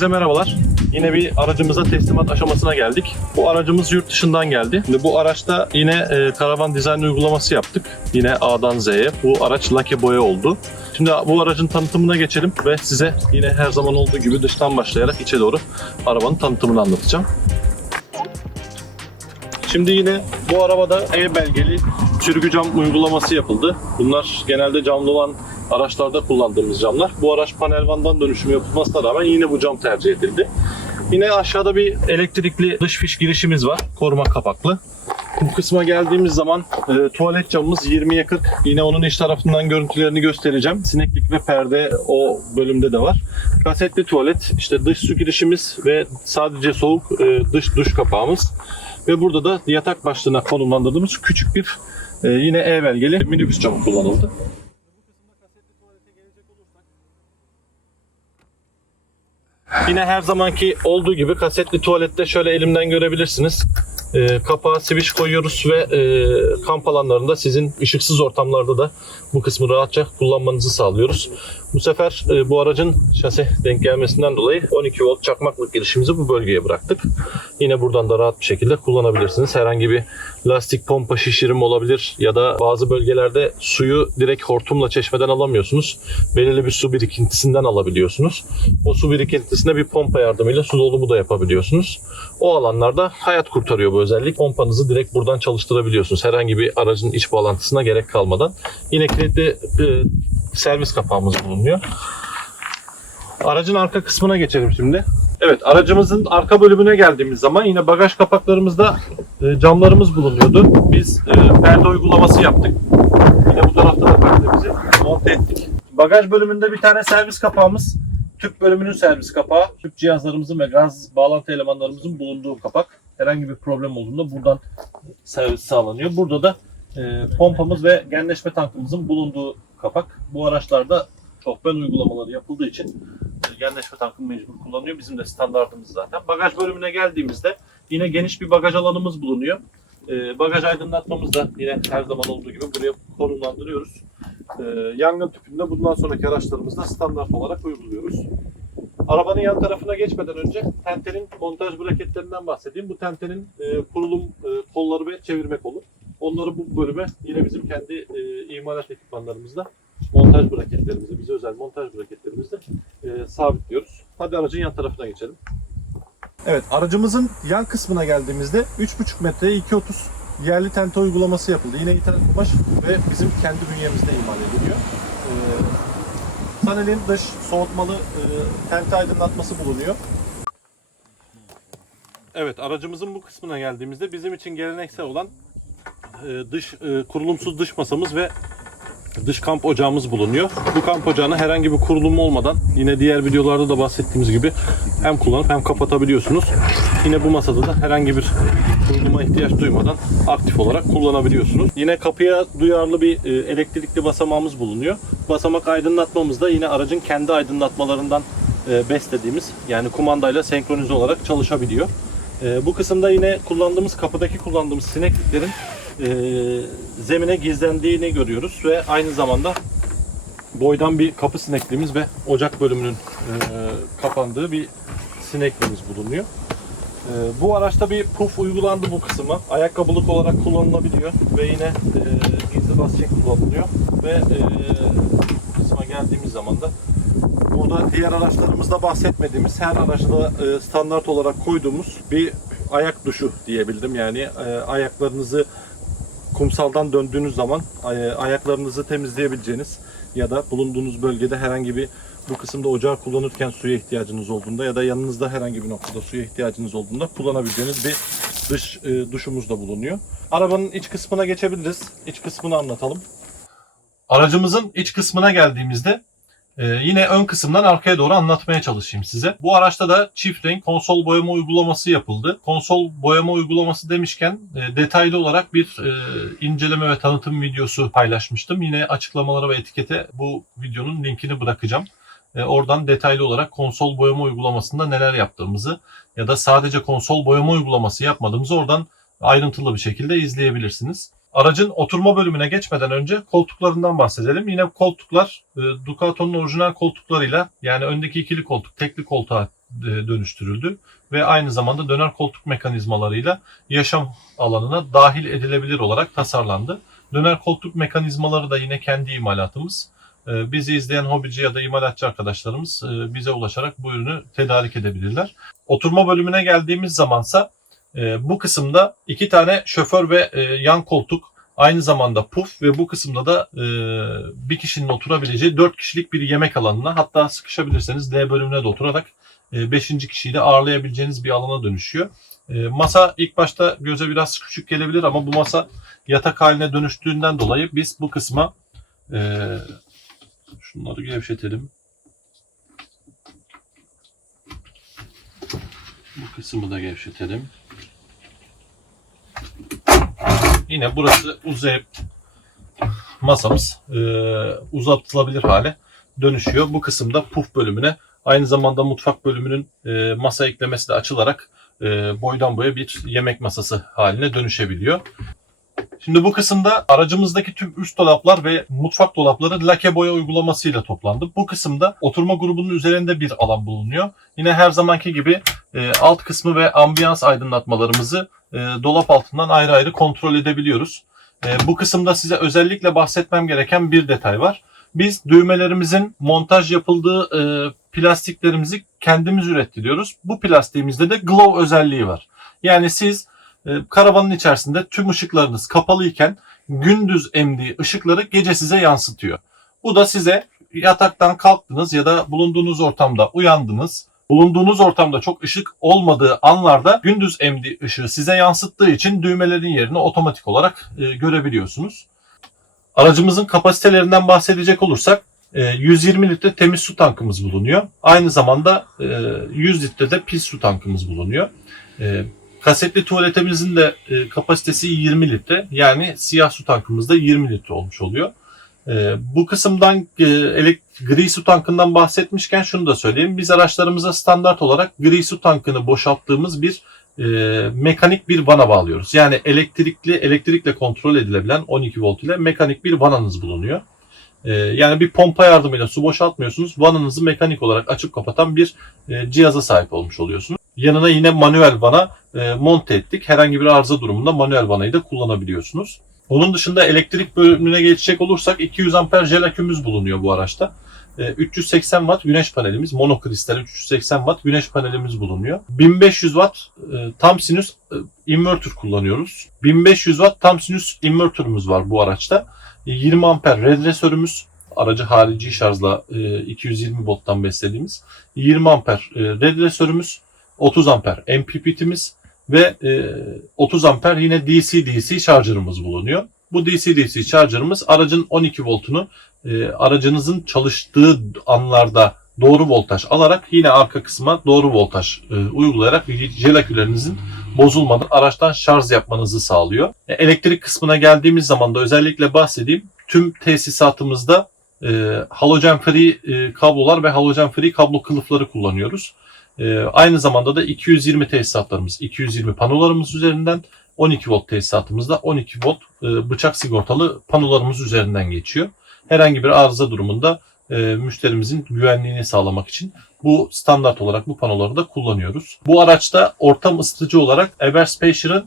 Herkese merhabalar. Yine bir aracımıza teslimat aşamasına geldik. Bu aracımız yurt dışından geldi. Şimdi bu araçta yine e, karavan dizayn uygulaması yaptık. Yine A'dan Z'ye. Bu araç lake boya oldu. Şimdi bu aracın tanıtımına geçelim ve size yine her zaman olduğu gibi dıştan başlayarak içe doğru arabanın tanıtımını anlatacağım. Şimdi yine bu arabada E belgeli sürgü cam uygulaması yapıldı. Bunlar genelde camlı olan araçlarda kullandığımız camlar. Bu araç panel vandan dönüşümü yapılmasına rağmen yine bu cam tercih edildi. Yine aşağıda bir elektrikli dış fiş girişimiz var. Koruma kapaklı. Bu kısma geldiğimiz zaman e, tuvalet camımız 20'ye 40. Yine onun iç tarafından görüntülerini göstereceğim. Sineklik ve perde o bölümde de var. Kasetli tuvalet, işte dış su girişimiz ve sadece soğuk e, dış duş kapağımız. Ve burada da yatak başlığına konumlandırdığımız küçük bir e, yine E belgeli minibüs camı kullanıldı. Yine her zamanki olduğu gibi kasetli tuvalette şöyle elimden görebilirsiniz. E, kapağa switch koyuyoruz ve e, kamp alanlarında sizin ışıksız ortamlarda da bu kısmı rahatça kullanmanızı sağlıyoruz. Bu sefer e, bu aracın şase denk gelmesinden dolayı 12 volt çakmaklık girişimizi bu bölgeye bıraktık. Yine buradan da rahat bir şekilde kullanabilirsiniz. Herhangi bir lastik pompa şişirim olabilir ya da bazı bölgelerde suyu direkt hortumla çeşmeden alamıyorsunuz. Belirli bir su birikintisinden alabiliyorsunuz. O su birikintisine bir pompa yardımıyla su dolumu da yapabiliyorsunuz. O alanlarda hayat kurtarıyor bu özellik. Pompanızı direkt buradan çalıştırabiliyorsunuz. Herhangi bir aracın iç bağlantısına gerek kalmadan. Yine kilitli e, servis kapağımız bulunuyor. Aracın arka kısmına geçelim şimdi. Evet aracımızın arka bölümüne geldiğimiz zaman yine bagaj kapaklarımızda e, camlarımız bulunuyordu. Biz e, perde uygulaması yaptık. Yine bu tarafta da perdemizi monte ettik. Bagaj bölümünde bir tane servis kapağımız. Tüp bölümünün servis kapağı. Tüp cihazlarımızın ve gaz bağlantı elemanlarımızın bulunduğu kapak. Herhangi bir problem olduğunda buradan servis sağlanıyor. Burada da e, pompamız ve genleşme tankımızın bulunduğu kapak. Bu araçlarda şofben uygulamaları yapıldığı için e, genleşme tankını mecbur kullanıyor. Bizim de standartımız zaten. Bagaj bölümüne geldiğimizde yine geniş bir bagaj alanımız bulunuyor. E, bagaj aydınlatmamız da yine her zaman olduğu gibi buraya konumlandırıyoruz. E, yangın tüpünde bundan sonraki araçlarımızda standart olarak uyguluyoruz. Arabanın yan tarafına geçmeden önce tentenin montaj braketlerinden bahsedeyim. Bu tentenin e, kurulum e, kolları ve çevirme kolu. Onları bu bölüme yine bizim kendi e, imalat ekipmanlarımızda montaj braketlerimizde, bize özel montaj braketlerimizde e, sabitliyoruz. Hadi aracın yan tarafına geçelim. Evet, aracımızın yan kısmına geldiğimizde 3,5 metreye 2.30 yerli tente uygulaması yapıldı. Yine ithalat kumaş ve bizim kendi bünyemizde imal ediliyor. E, Panelin dış soğutmalı e, tente aydınlatması bulunuyor. Evet aracımızın bu kısmına geldiğimizde bizim için geleneksel olan e, dış e, kurulumsuz dış masamız ve dış kamp ocağımız bulunuyor. Bu kamp ocağını herhangi bir kurulum olmadan yine diğer videolarda da bahsettiğimiz gibi hem kullanıp hem kapatabiliyorsunuz. Yine bu masada da herhangi bir kuruluma ihtiyaç duymadan aktif olarak kullanabiliyorsunuz. Yine kapıya duyarlı bir e, elektrikli basamağımız bulunuyor. Basamak aydınlatmamız da yine aracın kendi aydınlatmalarından e, beslediğimiz yani kumandayla senkronize olarak çalışabiliyor. E, bu kısımda yine kullandığımız kapıdaki kullandığımız sinekliklerin e, zemine gizlendiğini görüyoruz ve aynı zamanda boydan bir kapı sinekliğimiz ve ocak bölümünün e, kapandığı bir sinekliğimiz bulunuyor. E, bu araçta bir puf uygulandı bu kısma. Ayakkabılık olarak kullanılabiliyor ve yine e, gizli basçek kullanılıyor ve e, kısma geldiğimiz zaman da burada diğer araçlarımızda bahsetmediğimiz her araçta e, standart olarak koyduğumuz bir ayak duşu diyebildim. Yani e, ayaklarınızı kumsaldan döndüğünüz zaman ay- ayaklarınızı temizleyebileceğiniz ya da bulunduğunuz bölgede herhangi bir bu kısımda ocağı kullanırken suya ihtiyacınız olduğunda ya da yanınızda herhangi bir noktada suya ihtiyacınız olduğunda kullanabileceğiniz bir dış e, duşumuz da bulunuyor. Arabanın iç kısmına geçebiliriz. İç kısmını anlatalım. Aracımızın iç kısmına geldiğimizde ee, yine ön kısımdan arkaya doğru anlatmaya çalışayım size. Bu araçta da çift renk konsol boyama uygulaması yapıldı. Konsol boyama uygulaması demişken e, detaylı olarak bir e, inceleme ve tanıtım videosu paylaşmıştım. Yine açıklamalara ve etikete bu videonun linkini bırakacağım. E, oradan detaylı olarak konsol boyama uygulamasında neler yaptığımızı ya da sadece konsol boyama uygulaması yapmadığımızı oradan ayrıntılı bir şekilde izleyebilirsiniz. Aracın oturma bölümüne geçmeden önce koltuklarından bahsedelim. Yine koltuklar e, Ducato'nun orijinal koltuklarıyla yani öndeki ikili koltuk tekli koltuğa e, dönüştürüldü ve aynı zamanda döner koltuk mekanizmalarıyla yaşam alanına dahil edilebilir olarak tasarlandı. Döner koltuk mekanizmaları da yine kendi imalatımız. E, Bizi izleyen hobici ya da imalatçı arkadaşlarımız e, bize ulaşarak bu ürünü tedarik edebilirler. Oturma bölümüne geldiğimiz zamansa e, bu kısımda iki tane şoför ve e, yan koltuk aynı zamanda puf ve bu kısımda da e, bir kişinin oturabileceği 4 kişilik bir yemek alanına hatta sıkışabilirseniz D bölümüne de oturarak 5. kişiyi de ağırlayabileceğiniz bir alana dönüşüyor. E, masa ilk başta göze biraz küçük gelebilir ama bu masa yatak haline dönüştüğünden dolayı biz bu kısma e, şunları gevşetelim. Bu kısmı da gevşetelim. Yine burası uzayıp masamız e, uzatılabilir hale dönüşüyor. Bu kısımda puf bölümüne aynı zamanda mutfak bölümünün e, masa eklemesi de açılarak e, boydan boya bir yemek masası haline dönüşebiliyor. Şimdi bu kısımda aracımızdaki tüm üst dolaplar ve mutfak dolapları lake boya uygulamasıyla toplandı. Bu kısımda oturma grubunun üzerinde bir alan bulunuyor. Yine her zamanki gibi e, alt kısmı ve ambiyans aydınlatmalarımızı e, dolap altından ayrı ayrı kontrol edebiliyoruz. E, bu kısımda size özellikle bahsetmem gereken bir detay var. Biz düğmelerimizin montaj yapıldığı e, plastiklerimizi kendimiz ürettiriyoruz. Bu plastiğimizde de glow özelliği var. Yani siz e, karavanın içerisinde tüm ışıklarınız kapalıyken gündüz emdiği ışıkları gece size yansıtıyor. Bu da size yataktan kalktınız ya da bulunduğunuz ortamda uyandınız. Bulunduğunuz ortamda çok ışık olmadığı anlarda gündüz emdiği ışığı size yansıttığı için düğmelerin yerini otomatik olarak e, görebiliyorsunuz. Aracımızın kapasitelerinden bahsedecek olursak e, 120 litre temiz su tankımız bulunuyor. Aynı zamanda e, 100 litre de pis su tankımız bulunuyor. E, Kasetli tuvaletimizin de e, kapasitesi 20 litre. Yani siyah su tankımız da 20 litre olmuş oluyor. E, bu kısımdan e, gri su tankından bahsetmişken şunu da söyleyeyim. Biz araçlarımıza standart olarak gri su tankını boşalttığımız bir e, mekanik bir vana bağlıyoruz. Yani elektrikli elektrikle kontrol edilebilen 12 volt ile mekanik bir vananız bulunuyor. E, yani bir pompa yardımıyla su boşaltmıyorsunuz. Vananızı mekanik olarak açıp kapatan bir e, cihaza sahip olmuş oluyorsunuz. Yanına yine manuel vana e, monte ettik. Herhangi bir arıza durumunda manuel vanayı da kullanabiliyorsunuz. Onun dışında elektrik bölümüne geçecek olursak 200 amper jel akümüz bulunuyor bu araçta. E, 380 watt güneş panelimiz, monokristal 380 watt güneş panelimiz bulunuyor. 1500 watt e, tam sinüs e, inverter kullanıyoruz. 1500 watt tam sinüs inverter'ımız var bu araçta. E, 20 amper redresörümüz, aracı harici şarjla e, 220 volttan beslediğimiz 20 amper e, redresörümüz, 30 amper MPPT'miz ve e, 30 amper yine DC-DC şarjörümüz bulunuyor. Bu DC-DC şarjörümüz aracın 12 voltunu e, aracınızın çalıştığı anlarda doğru voltaj alarak yine arka kısma doğru voltaj e, uygulayarak jel akülerinizin bozulmadan araçtan şarj yapmanızı sağlıyor. E, elektrik kısmına geldiğimiz zaman da özellikle bahsedeyim. Tüm tesisatımızda e, halojen free e, kablolar ve halojen free kablo kılıfları kullanıyoruz. E, aynı zamanda da 220 tesisatlarımız, 220 panolarımız üzerinden 12 volt tesisatımızda 12 volt e, bıçak sigortalı panolarımız üzerinden geçiyor. Herhangi bir arıza durumunda e, müşterimizin güvenliğini sağlamak için bu standart olarak bu panoları da kullanıyoruz. Bu araçta ortam ısıtıcı olarak Everspacer'ın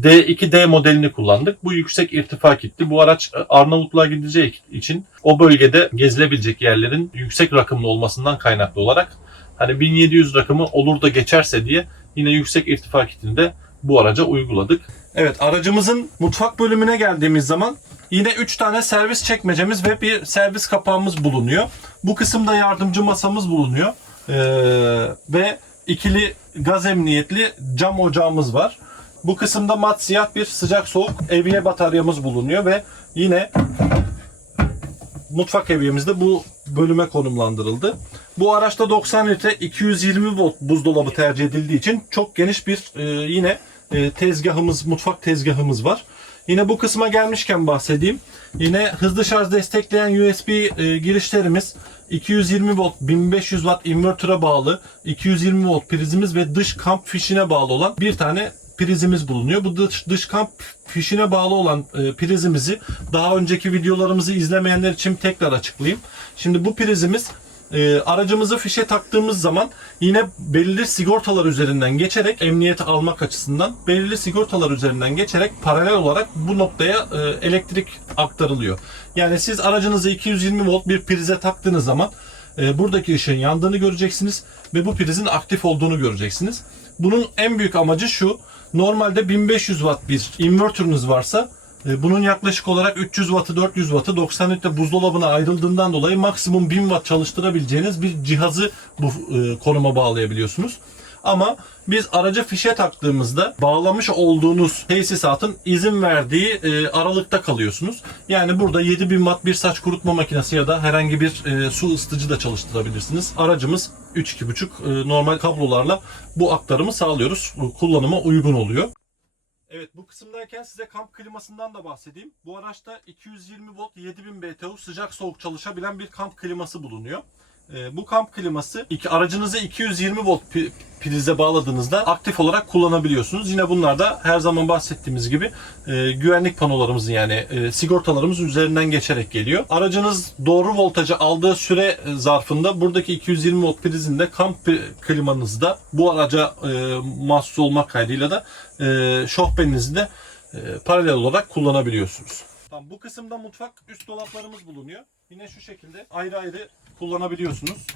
D2D modelini kullandık. Bu yüksek irtifa kitti. Bu araç e, Arnavutluğa gideceği için o bölgede gezilebilecek yerlerin yüksek rakımlı olmasından kaynaklı olarak hani 1700 rakımı olur da geçerse diye yine yüksek irtifa kitini de bu araca uyguladık. Evet aracımızın mutfak bölümüne geldiğimiz zaman yine 3 tane servis çekmecemiz ve bir servis kapağımız bulunuyor. Bu kısımda yardımcı masamız bulunuyor. Ee, ve ikili gaz emniyetli cam ocağımız var. Bu kısımda mat siyah bir sıcak soğuk evye bataryamız bulunuyor ve yine mutfak evyemizde bu bölüme konumlandırıldı. Bu araçta 90 litre 220 volt buzdolabı tercih edildiği için çok geniş bir e, yine e, tezgahımız, mutfak tezgahımız var. Yine bu kısma gelmişken bahsedeyim. Yine hızlı şarj destekleyen USB e, girişlerimiz 220 volt 1500 watt inverter'a bağlı 220 volt prizimiz ve dış kamp fişine bağlı olan bir tane prizimiz bulunuyor. Bu dış, dış kamp fişine bağlı olan e, prizimizi daha önceki videolarımızı izlemeyenler için tekrar açıklayayım. Şimdi bu prizimiz e, aracımızı fişe taktığımız zaman yine belirli sigortalar üzerinden geçerek emniyeti almak açısından belirli sigortalar üzerinden geçerek paralel olarak bu noktaya e, elektrik aktarılıyor. Yani siz aracınızı 220 volt bir prize taktığınız zaman e, buradaki ışığın yandığını göreceksiniz ve bu prizin aktif olduğunu göreceksiniz. Bunun en büyük amacı şu. Normalde 1500 watt bir inverter'ınız varsa e, bunun yaklaşık olarak 300 wattı 400 wattı 90 litre buzdolabına ayrıldığından dolayı maksimum 1000 watt çalıştırabileceğiniz bir cihazı bu e, konuma bağlayabiliyorsunuz. Ama biz araca fişe taktığımızda bağlamış olduğunuz tesisatın izin verdiği e, aralıkta kalıyorsunuz. Yani burada 7000 watt bir saç kurutma makinesi ya da herhangi bir e, su ısıtıcı da çalıştırabilirsiniz. Aracımız 3-2,5 e, normal kablolarla bu aktarımı sağlıyoruz. Kullanıma uygun oluyor. Evet bu kısımdayken size kamp klimasından da bahsedeyim. Bu araçta 220 volt 7000 BTU sıcak soğuk çalışabilen bir kamp kliması bulunuyor. Ee, bu kamp kliması iki, aracınızı 220 volt prize bağladığınızda aktif olarak kullanabiliyorsunuz. Yine bunlar da her zaman bahsettiğimiz gibi e, güvenlik panolarımızın yani e, sigortalarımızın üzerinden geçerek geliyor. Aracınız doğru voltajı aldığı süre e, zarfında buradaki 220 volt prizin de kamp klimanızda bu araca e, mahsus olmak kaydıyla da e, şofbeninizi de e, paralel olarak kullanabiliyorsunuz. Tamam, bu kısımda mutfak üst dolaplarımız bulunuyor. Yine şu şekilde ayrı ayrı kullanabiliyorsunuz.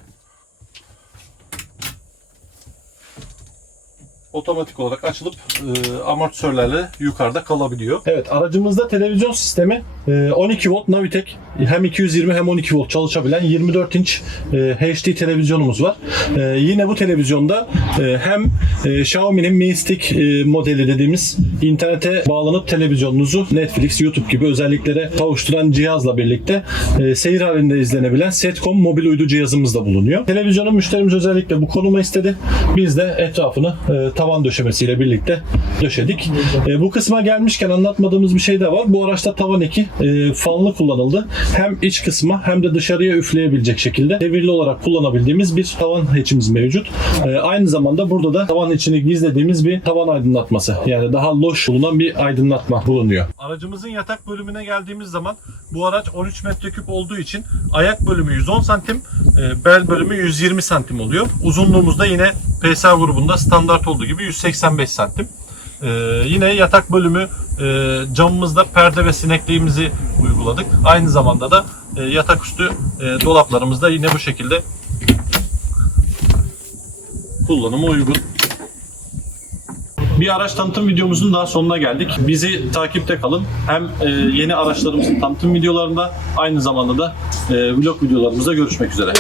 Otomatik olarak açılıp e, amortisörlerle yukarıda kalabiliyor. Evet aracımızda televizyon sistemi e, 12 volt Navitek hem 220 hem 12 volt çalışabilen 24 inç e, HD televizyonumuz var. E, yine bu televizyonda e, hem e, Xiaomi'nin Mi Stick e, modeli dediğimiz internete bağlanıp televizyonunuzu Netflix, YouTube gibi özelliklere kavuşturan cihazla birlikte e, seyir halinde izlenebilen Setcom mobil uydu cihazımız da bulunuyor. Televizyonu müşterimiz özellikle bu konuma istedi. Biz de etrafını e, tavan döşemesiyle birlikte döşedik. E, bu kısma gelmişken anlatmadığımız bir şey de var. Bu araçta tavan eki e, fanlı kullanıldı. Hem iç kısma hem de dışarıya üfleyebilecek şekilde devirli olarak kullanabildiğimiz bir tavan hatch'imiz mevcut. E, aynı zamanda burada da tavan içini gizlediğimiz bir tavan aydınlatması. Yani daha loş bulunan bir aydınlatma bulunuyor. Aracımızın yatak bölümüne geldiğimiz zaman bu araç 13 metreküp olduğu için ayak bölümü 110 santim, e, bel bölümü 120 santim oluyor. Uzunluğumuz da yine PSA grubunda standart olduğu gibi 185 santim. Ee, yine yatak bölümü e, camımızda perde ve sinekliğimizi uyguladık. Aynı zamanda da e, yatak üstü e, dolaplarımızda yine bu şekilde kullanıma uygun. Bir araç tanıtım videomuzun daha sonuna geldik. Bizi takipte kalın. Hem e, yeni araçlarımızın tanıtım videolarında aynı zamanda da e, vlog videolarımızda görüşmek üzere.